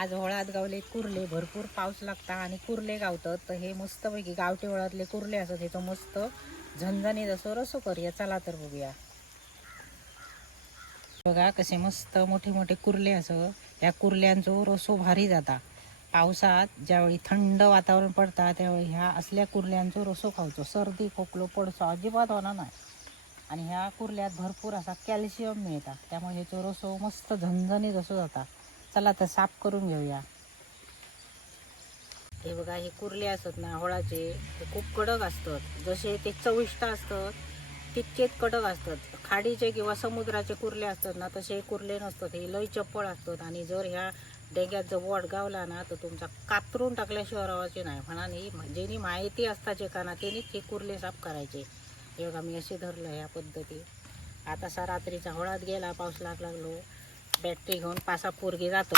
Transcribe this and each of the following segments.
आज होळात गावले कुर्ले भरपूर पाऊस लागता आणि कुर्ले गावतात. तर हे मस्तपैकी गावठी होळातले कुर्ले असतात. ह्याचं मस्त झणझणीत असं रसो करूया चला तर बघूया. बघा कसे मस्त मोठे मोठे कुर्ले असं. या कुर्ल्यांचो रसो भारी जाता. पावसात ज्यावेळी थंड वातावरण पडता त्यावेळी ह्या असल्या कुर्ल्यांचो रसो खावचो सर्दी खोकलो पडसो अजिबात होणार नाही. आणि ह्या कुर्ल्यात भरपूर असा कॅल्शियम मिळता. त्यामुळे ह्याचो रसो मस्त झणझणीत असो जाता. चला तर साफ करून घेऊया. हे बघा हे कुर्ले असतात ना होळाचे ते खूप कडक असतात. जसे ते चविष्ट असतात तितकेच कडक असतात. खाडीचे किंवा समुद्राचे कुर्ले असतात ना तसे हे कुर्ले नसतात. हे लय चप्पळ असतात आणि जर ह्या डेग्यात जर वॉट गावला ना तर तुमचा कातरून टाकल्याशिवाय रावायचे नाही. म्हणा नाही ज्यांनी माहिती असताचे का ना त्यांनीच हे कुर्ले साफ करायचे. हे बघा मी असे धरलं ह्या पद्धती. आता सा रात्रीचा होळात गेला पाऊस लाग लागलो. बॅटरी घेऊन पासा पोरगे जातो.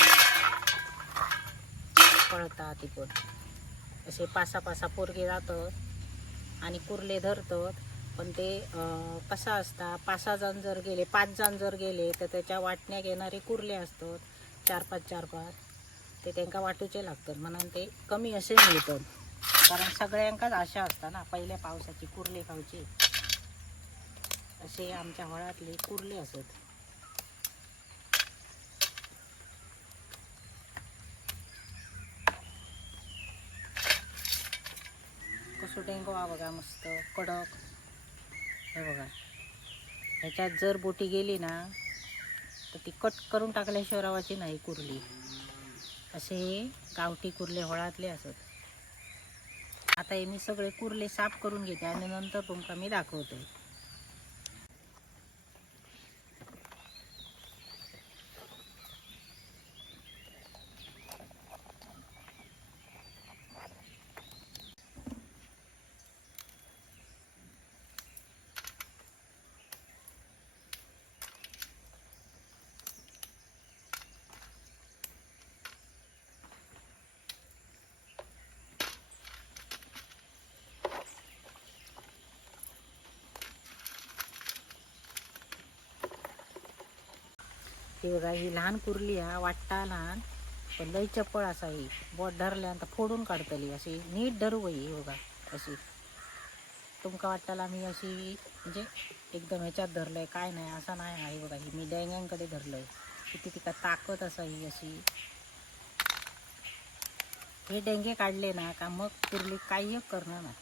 पळता ती पण असे पासा पासा पोरगे जातात आणि कुर्ले धरतात. पण ते कसा असता पाच सहा जण जर गेले पाच जण जर गेले तर त्याच्या वाटण्या घेणारे कुर्ले असतात. चार पाच चार पाच. ते त्यांना वाटूचे लागतात. म्हणून ते कमी असे मिळतात. कारण सगळ्यांकाच आशा असता ना पहिल्या पावसाची कुर्ले खावची असे आमच्या हळातले कुर्ले असत. शूटिंग डेंगो बघा मस्त कडक. हे बघा. ह्याच्यात जर बोटी गेली ना तर ती कट करून टाकल्याशिवाय रावाची नाही कुर्ली. असे हे गावठी कुर्ले होळातले असत. आता हे मी सगळे कुर्ले साफ करून घेते आणि नंतर तुमका मी दाखवते. ही बघा ही लहान कुर्ली हा वाटता लहान पण लई चप्पळ असा ही. बोट धरल्यानंतर फोडून काढतली. अशी नीट धरू बाई ही बघा अशी. तुमका वाटताला मी अशी म्हणजे एकदम ह्याच्यात धरलंय काय नाही असं नाही आहे बघा ही. मी डेंग्यांकडे धरलंय. किती तिका ताकद असा ही अशी. हे डेंगे काढले ना का मग कुर्ली काही करणार नाही.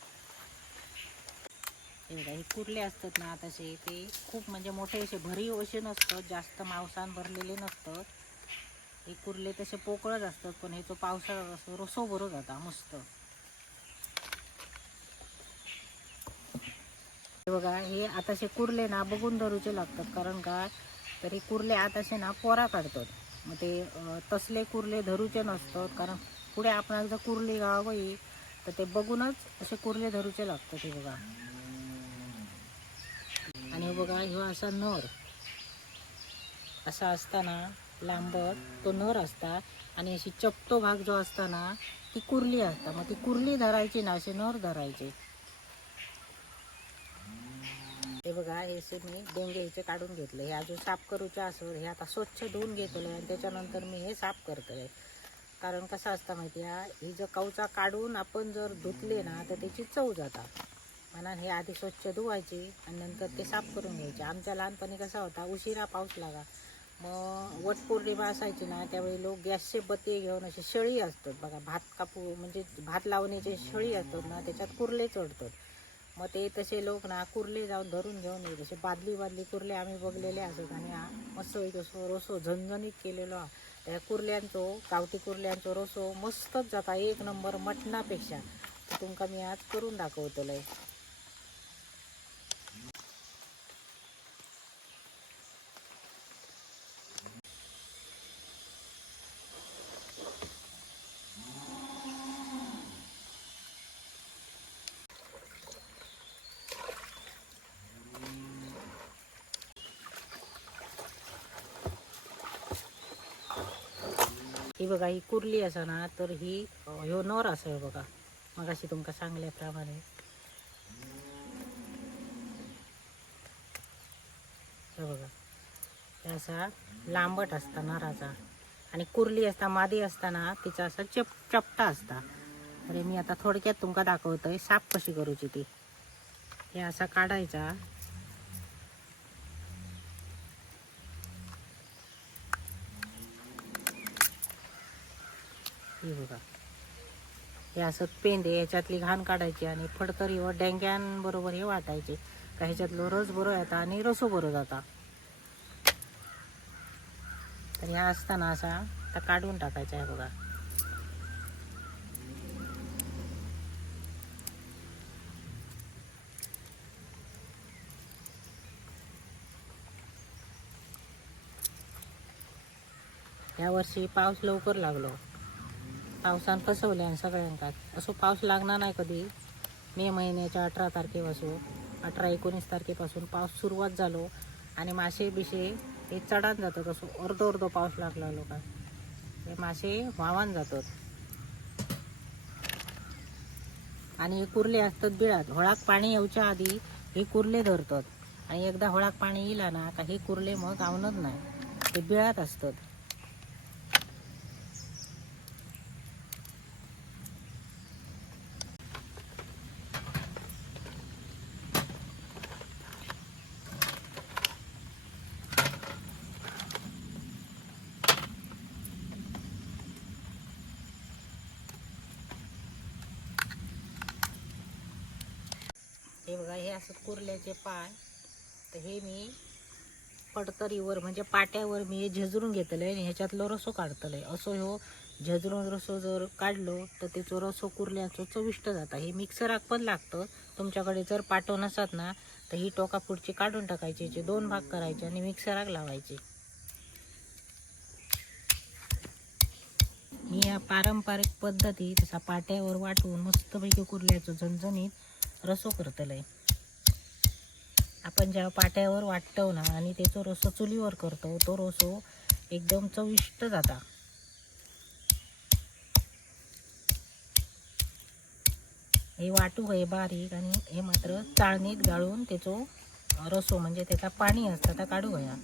हे बघा हे कुर्ले असतात ना तसे ते खूप म्हणजे मोठे असे भरीव असे नसतात जास्त मांसान भरलेले नसतात. हे कुर्ले तसे पोकळच असतात पण हे तो पावसाळा असं रसो भरू जाता मस्त. हे बघा हे आताशे कुर्ले ना बघून धरूचे लागतात कारण का? तरी कुर्ले आताशे ना पोरा काढतात. मग ते तसले कुर्ले धरूचे नसतात कारण पुढे आपण जर कुर्ले गावाई तर ते बघूनच असे कुर्ले धरूचे लागतात हे बघा. आणि बघा ह्यो असा नर. असा असताना लांबट तो नर असता आणि अशी चपटो भाग जो असताना ती कुर्ली असता. मग ती कुर्ली धरायची ना असे नर धरायचे. हे बघा हे असे मी डेंगे ह्याचे काढून घेतले. हे अजून साफ करूचे असं हे आता स्वच्छ धुवून घेतले आणि त्याच्यानंतर मी हे साफ करतले कारण कसं असतं माहिती आहे ही जर कवचा काढून आपण जर धुतले ना तर त्याची चव जातात म्हणून हे आधी स्वच्छ धुवायचे आणि नंतर ते साफ करून घ्यायचे. आमच्या लहानपणी कसा होता उशिरा पाऊस लागा. मग वटपौर्णिमा असायची ना त्यावेळी लोक गॅसचे बत्ती घेऊन असे शेळी असतात बघा भात कापू म्हणजे भात लावण्याचे शेळी असतात ना त्याच्यात कुर्ले चढतात. मग ते तसे लोक ना कुर्ले जाऊन धरून घेऊन येत असे बादली बादली कुर्ले आम्ही बघलेले असत आणि मस्त एक असो रोसो झणझणीत केलेलो. त्या कुर्ल्यांचो गावठी कुर्ल्यांचो रोसो मस्तच जाता एक नंबर मटणापेक्षा. तुमका मी आज करून दाखवतलंय. ही बघा ही कुर्ली असा ना तर ही ह्यो नर असा बघा. मग अशी तुमका सांगल्याप्रमाणे. हे बघा. हे असा लांबट असता नराचा. आणि कुर्ली असता मादी असताना तिचा असा चप चपटा असता. अरे मी आता थोडक्यात तुमका दाखवतोय साफ कशी करूची ती. हे असा काढायचा. हे बघा. हे असं पेंदे ह्याच्यातली घाण काढायची आणि फडतरी व डेंग्यांबरोबर हे वाटायचे. का ह्याच्यातलं रस बरो येता आणि रसो बरो जाता. तर ह्या असताना असा त्या काढून टाकायचा आहे बघा. यावर्षी पाऊस लवकर लागलो. पावसान फसवल्यान सगळ्यांकाच असो पाऊस लागणार नाही कधी. मे महिन्याच्या अठरा तारखेपासून अठरा एकोणीस तारखेपासून पाऊस सुरुवात झालो आणि मासे बिशे हे चढान जातात. असो अर्धो अर्धो पाऊस लागला लोकांक हे मासे व्हावान जातात. आणि हे कुर्ले असतात बिळात. होळाक पाणी येवच्या आधी हे कुर्ले धरतात. आणि एकदा होळाक पाणी येला ना का हे कुर्ले मग गावनच नाही. ते बिळात असतात. हे बघा हे असं कुर्ल्याचे पाय. तर हे मी पडतरीवर म्हणजे पाट्यावर मी हे झेजरून घेतलंय आणि ह्याच्यातलो रसो काढतलंय. असो ह्यो झेजरून रसो जर काढलो तर त्याचं रसो कुर्ल्याचो चविष्ट जाता. हे मिक्सराक पण लागतं. तुमच्याकडे जर पाटो नसत ना तर ही टोका पुढची काढून टाकायची याचे दोन भाग करायचे आणि मिक्सराक लावायचे. मी या पारंपरिक पद्धती तसा पाट्यावर वाटून मस्तपैकी कुर्ल्याचो झणझणीत रसो करतलंय. आपण ज्या पाट्यावर वाटतो ना आणि त्याचो रसो चुलीवर करतो तो रसो एकदम चविष्ट जाता. हे वाटू हे बारीक आणि हे मात्र चाळणीत गाळून त्याचो रसो म्हणजे त्याचा पाणी असतं त्या काढू घ्या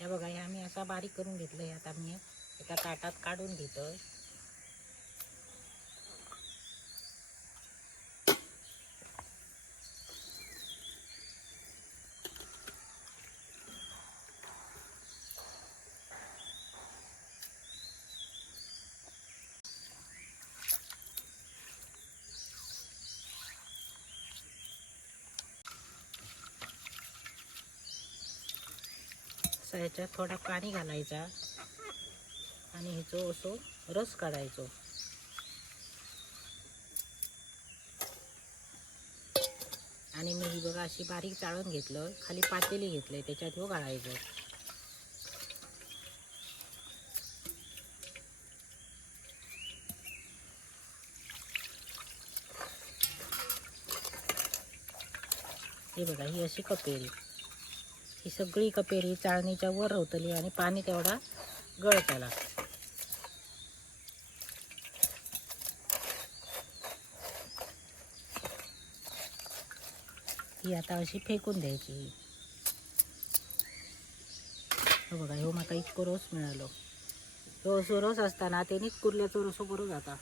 हे बघा हे आम्ही असा बारीक करून घेतलं आता मी. एका ताटात काढून घेतो असा ह्याच्यात थोडा पाणी घालायचा आणि ह्याचो असो रस काढायचो. आणि मी ही बघा अशी बारीक चाळून घेतलं खाली पातेली घेतलं त्याच्यात हो घालायचं. हे बघा ही अशी कपेरी ही सगळी कपेरी चाळणीच्या वर रवतली आणि पाणी तेवढा गळताला ही आता अशी फेकून द्यायची. हो बघा ह्यो म्हाका इतको रोस मिळालो. रोस रोस असताना तेनीच कुर्ल्याचो रसो बरो जाता.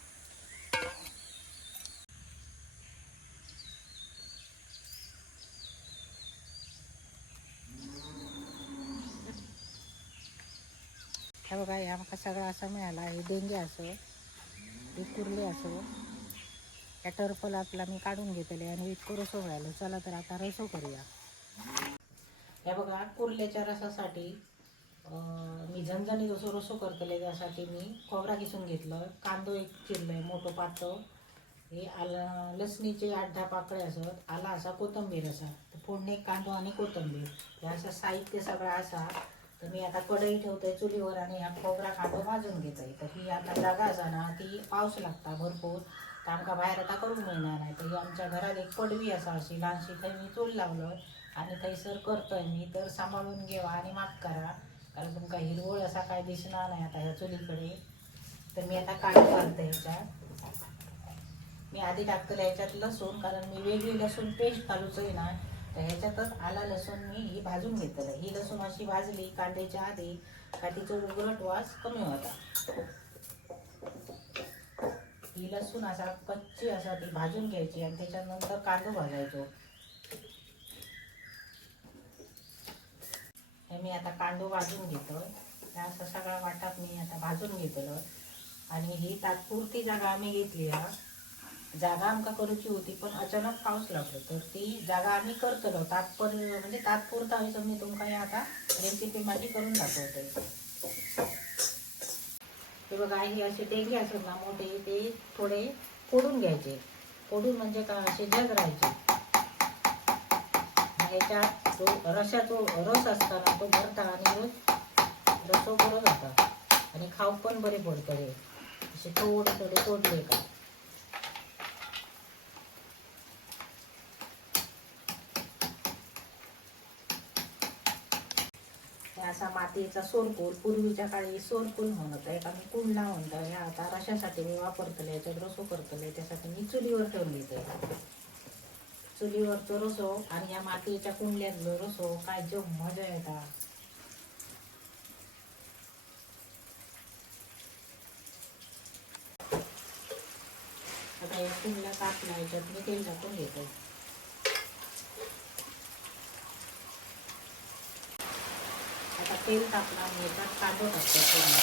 बघा ह्या म्हाका सगळं असं मिळाला हे देंगे असो हे कुर्ले असो या टर्पल आपला मी काढून घेतले आणि इतकं रसो मिळालो चला तर आता रसो करूया. हे बघा कुर्ल्याच्या रसासाठी मी झणझणीत असो रसो करतले त्यासाठी मी खोबरा किसून घेतलं. कांदो एक चिरलोय मोठो पातळ. हे आला लसणीचे आठ दहा पाकळे असत. आला असा कोथंबीर असा. फोडणे कांदो आणि कोथंबीर. हे असं साहित्य सगळं असा. तर मी आता कढई ठेवते चुलीवर आणि हा खोबरा कांदो भाजून घेतोय तर ही आता जागा जाणार ती पाऊस लागता भरपूर. तर आमका बाहेर आता करून मिळणार नाही तर ही आमच्या घरात एक पडवी असा अशी लहानशी थंय मी चूल लावलोय आणि थंयसर करतोय. मी तर सांभाळून घेवा आणि माफ करा. कारण तुमका हिरवळ असा काय दिसणार नाही आता ह्या चुलीकडे. तर मी आता काढ घालते ह्याच्यात. मी आधी टाकतलं ह्याच्यात लसूण कारण मी वेगळी लसूण पेस्ट घालूच ना तर ह्याच्यातच आला लसूण मी ही भाजून घेतलं ही लसूण अशी भाजली कांद्याच्या आधी का तिचा उघडट वास कमी होता. ही लसूण असा कच्ची असा ती भाजून घ्यायची आणि त्याच्यानंतर कांदो भाजायचो. हे मी आता कांदो भाजून घेतो त्या असा सगळा वाटात मी आता भाजून घेतलं आणि ही तात्पुरती जागा आम्ही घेतली हा. जागा आमका करूची होती पण अचानक पाऊस लागलो. तर ती जागा आम्ही करतलो. तात्पर म्हणजे तात्पुरता हयसर मी तुमका हे आता रेसिपी माझी करून दाखवते. हे बघा हे असे डेंगे असत ना मोठे ते थोडे फोडून घ्यायचे. फोडून म्हणजे का असे जग राहायचे. ह्याच्यात तो जो रसाचो रस असता ना तो भरता आणि रस रसो बरो जाता. आणि खाऊ पण बरे पडतले असे थोडे थोडे तोडले का हे असा मातीचा सोरपूल पूर्वीच्या काळी सोरपूल म्हणत आहे. मी कुंडला म्हणतो ह्या आता रशासाठी मी वापरतले याच्यात रसो करतले त्यासाठी मी चुलीवर ठेवून घेते चुलीवरचो रसो आणि या मातीच्या कुंडल्यातलो रसो काय जो मजा येता. आता या कुंडला टाकला याच्यात मी तेल टाकून घेतो तेल टाकला मी याच्यात कांदो टाकतो पूर्ण.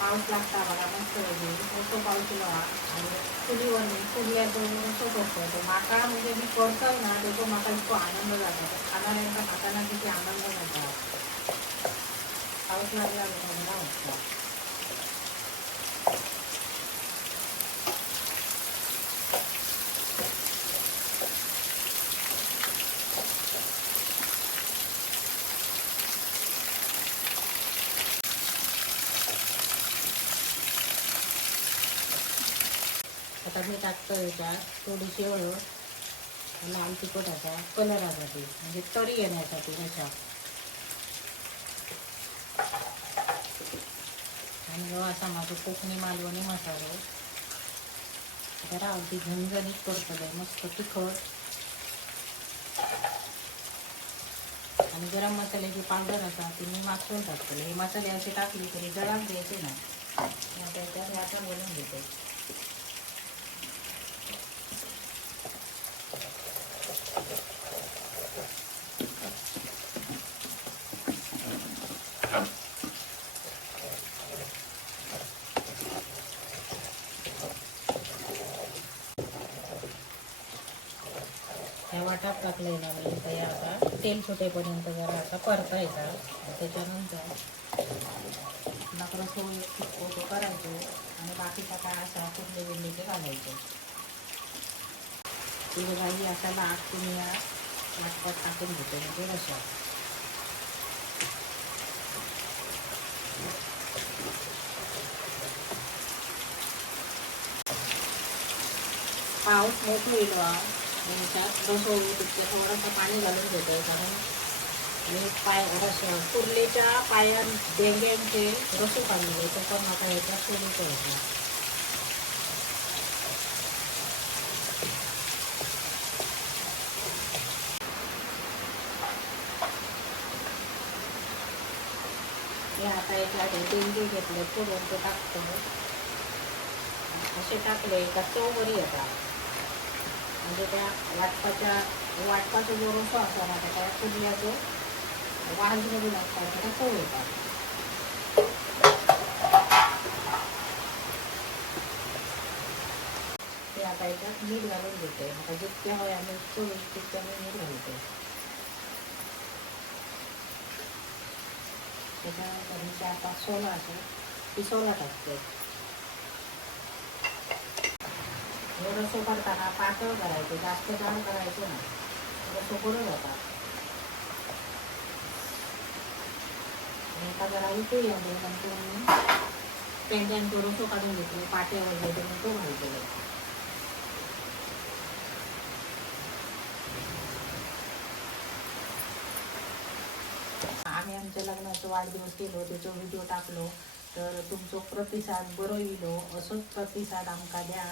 पाऊस लागता बघा मस्त वेगळी मोठं पाऊस लावा आणि चुलीवर मी चुलीवर मस्त करतो. तो माका म्हणजे मी करतो ना त्याचा माका इतको आनंद जातो. तो खाणाऱ्यांचा खाताना किती आनंद जाता. पाऊस लागला मला वाटतं आता मी टाकतो याच्यात थोडीशी हळद लाल तिखटाचा कलरासाठी म्हणजे तरी येण्यासाठी त्याच्यात आणि जो असा माझं कोकणी मालवणी मसालो. जरा अगदी झणझणीत करतले मस्त तिखट. आणि गरम मसाल्याची पावडर असा ती मी मागून टाकतले हे मसाले असे टाकले तरी गरम द्यायचे ना त्याच्यात आपण बनवून घेतो ह्या वाटात टाकलंय ना मी तर या आता तेल सुटेपर्यंत जरा असा परतायचा येतात. त्याच्यानंतर नकरं सोय तो करायचो आणि बाकीचा काय असा कुठले बिल्ले घालायचे. ती बघा असा लाट तुम्ही या वाटपात टाकून घेतो म्हणजे रशा पाऊस मोठं येईल आणि त्यात बसवून तिथे थोडंसं पाणी घालून घेतोय कारण आणि पाय रस कुर्लेच्या पायात डेंग्यांचे रसू काढलेले तो पण आता ह्याच्यात सुरू करायचं हे आता याच्यात डेंगे घेतले फोडून टाकतो. असे टाकले का चव बरी येतात म्हणजे त्या वाटपाच्या वाटपाचा जो रसो असा ना त्या कुर्ल्याचं वाहनमध्ये लागतात त्याला चव येतात ते आता याच्यात मीठ घालून घेते. आता जितक्या हवे आम्ही चोवीस तितक्या मी मीठ घालते. त्याच्यानंतर मी चार पाच सोला असं ती सोला टाकते. हे रसो करताना पातळ करायचं जास्त जाड करायचं ना रसो करून जातात जरा नंतर तो काढून घेतलो पाटे वगैरे मग तो घालतो आम्ही आमच्या लग्नाचा वाढदिवस केलो त्याचो व्हिडिओ टाकलो. तर तुमचो प्रतिसाद बरो येयलो हो, असोच प्रतिसाद आमकां द्या.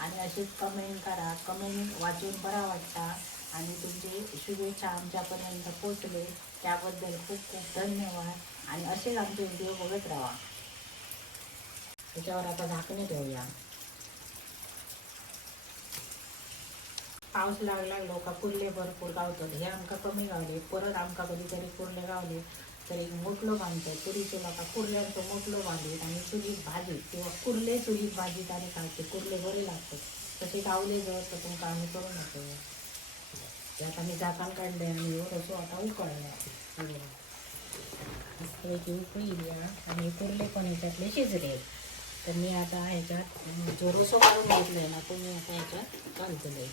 आणि असेच कमेंट करा. कमेंट वाचून बरा वाटता. आणि तुमचे शुभेच्छा आमच्यापर्यंत पोचले त्याबद्दल खूप खूप धन्यवाद. आणि असेच आमचे व्हिडिओ बघत राहा. त्याच्यावर आता झाकणे ठेवूया. पाऊस लागला लोक कुर्ले भरपूर गावतात हे आमकां कमी गावले. परत आमकां कधीतरी कुर्ले गावले. तर एक मोठलो बांधतो तुरीचं लोकां कुर्ल्यांचो मोठलो बांधीत आणि चुलीत भाजीत किंवा कुर्ले चुलीत भाजीत आणि खायचे कुर्ले बरे लागतात. तसे गावले जर तर तुमका आम्ही करू नको. त्यात आता मी झाकण काढले आणि रसो आता उकळला मस्तपैकी उकळी आणि कुर्ले पण ह्याच्यातले शिजले. तर मी आता ह्याच्यात जो रसो काढून घेतलाय ना तो मी आता ह्याच्यात घालतले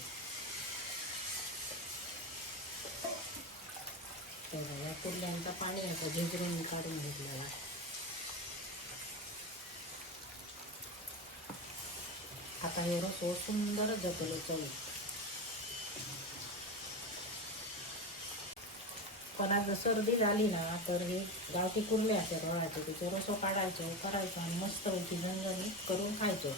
तेव्हा या कुर्ल्यांचा पाणी आता झिजरून काढून घेतलेला आता हे रसो सुंदर जपलो चवीत कोणा जर सर्दी झाली ना तर हे गावठी कुर्ले असे रळायचे त्याचे रसो काढायचो करायचो आणि मस्त मस्तपैकी झणझणीत करून खायचो.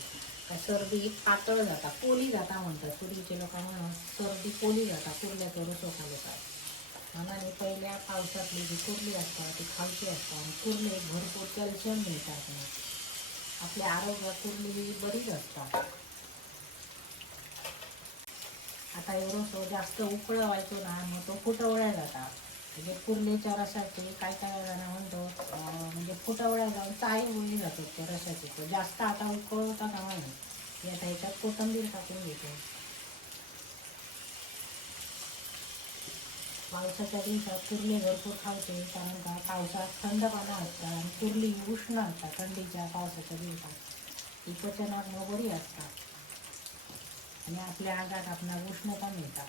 का सर्दी पातळ जाता पोली जाता म्हणतात. पूर्वीचे लोकांना सर्दी पोली जाता कुर्ल्याचा रसो खालो काय मनाने पहिल्या पावसातली जी कुर्ली असतात ती खावची असतात आणि भरपूर कॅल्शियम मिळतात आपल्या आरोग्य कुर्ली ही बरीच असतात. आता एवढं जास्त उकळवायचो ना मग तो फुटवळ्या जातात. म्हणजे कुरलेच्या रसाचे काय काय जण म्हणतो म्हणजे फुटवळ्या जाऊन चाई उडली जातात त्या रसाची. तो जास्त आता उकळवता का नाही आता याच्यात कोथिंबीर टाकून घेतो. पावसाच्या दिवसात कुर्ले भरपूर खावते कारण का पावसात थंड पानं असतात आणि कुर्ली उष्ण असतात थंडीच्या पावसाच्या दिवसात. ती पचनात मग बरी असतात. आणि आपल्या अंगात आपणाला उष्णता मिळतात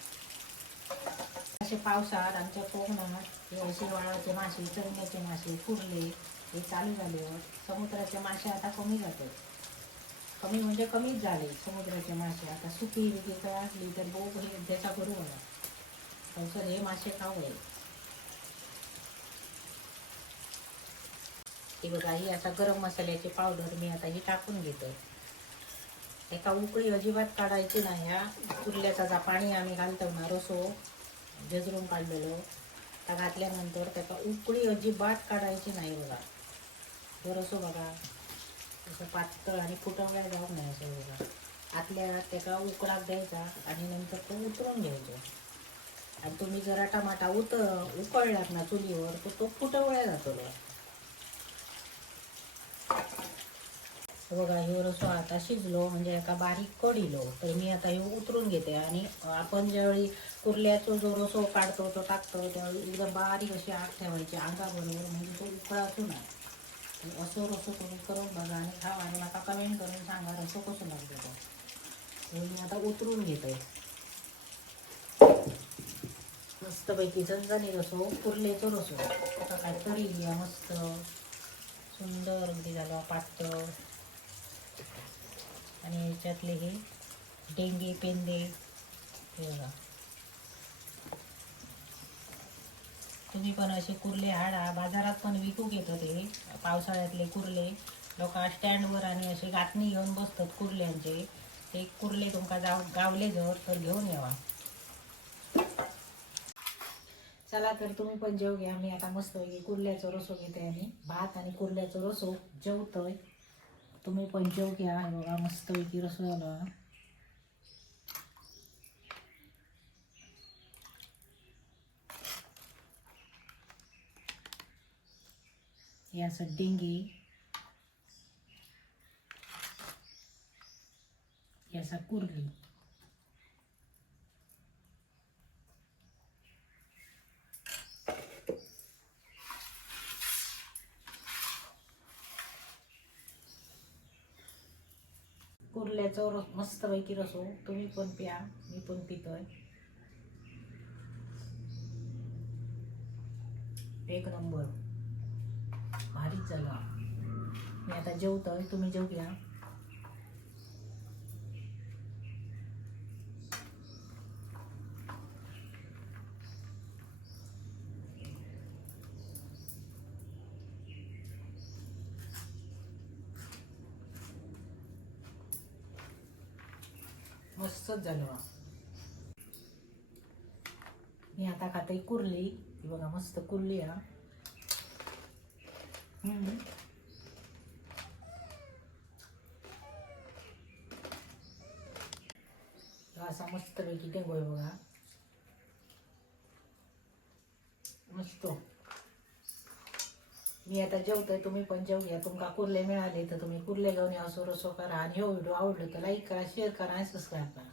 असे पावसात आमच्या कोकणात हे शेवाळाचे मासे चरण्याचे मासे कुर्ले हे चालू झाल्यावर समुद्राचे मासे आता कमी जातात. कमी म्हणजे कमीच झाले समुद्राचे मासे. आता सुकी बिकी काय असली तर बोग हे त्याचा करू होणार पावसात हे मासे खाऊ आहे. हे बघा ही आता गरम मसाल्याची पावडर मी आता ही टाकून घेतो. एका उकळी अजिबात काढायची नाही ह्या कुर्ल्याचा जा पाणी आम्ही घालतो ना रसो झजरून काढलेलो. त्या घातल्यानंतर त्याचा उकळी अजिबात काढायची नाही बघा. तो रसो बघा असं पातळ आणि फुटवल्या जाऊ नाही असं बघा. आतल्या त्याचा उकळाक द्यायचा आणि नंतर तो उतरून घ्यायचो. आणि तुम्ही जरा टमाटा उत उकळलात ना चुलीवर तर तो फुटवळ्या जातो बघा. हे रसो आता शिजलो म्हणजे एका बारीक कढीलो तर मी आता हे उतरून घेते आणि आपण ज्यावेळी कुर्ल्याचा जो रसो काढतो तो टाकतो त्यावेळी एकदम बारीक अशी आग ठेवायची अंगाबरोबर म्हणजे तो उकळाचो ना असं असो रसो तुम्ही करून बघा आणि खावा. आणि मला कमेंट करून सांगा रसो कसं लागतो. तो तर मी आता उतरून घेते. मस्तपैकी झणझणी रसो कुर्लेचो रसो आता काय तरी घ्या मस्त सुंदर अगदी झालं पातळ आणि याच्यातले हे डेंगे पेंदे. हे बघा. तुम्ही पण असे कुर्ले हाडा. बाजारात पण विकू घेतात हे पावसाळ्यातले कुर्ले. लोक स्टँडवर आणि असे गाठणी घेऊन बसतात कुर्ल्यांचे. ते कुर्ले तुमका जाव गावले जर तर घेऊन यावा. चला तर तुम्ही पण जेव घ्या. मी आता मस्त कुर्ल्याचं रसो घेते आणि भात आणि कुर्ल्याचं रसो जेवतोय. तुम्ही पण जेव घ्या. हे मस्त की रसो झाला. याचं डेंगी. याचा कुर्ली. त्याच्यावर कुर्ल्याचं रस मस्तपैकी रसो. तुम्ही पण प्या मी पण पितोय. एक नंबर. भारीच झालं मी आता जेवतोय तुम्ही जेव मस्तच झालं बा. मी आता खाते कुरली ही बघा मस्त कुरली हा हम्म. हा असा मस्त पैकी टेंगोय बघा मस्त मी आता जेवतोय तुम्ही पण जेव घ्या तुमका कुर्ले मिळाले तर तुम्ही कुर्ले घेऊन या असो करा आणि हो व्हिडिओ आवडलो तर लाईक करा शेअर करा आणि सबस्क्राईब करा.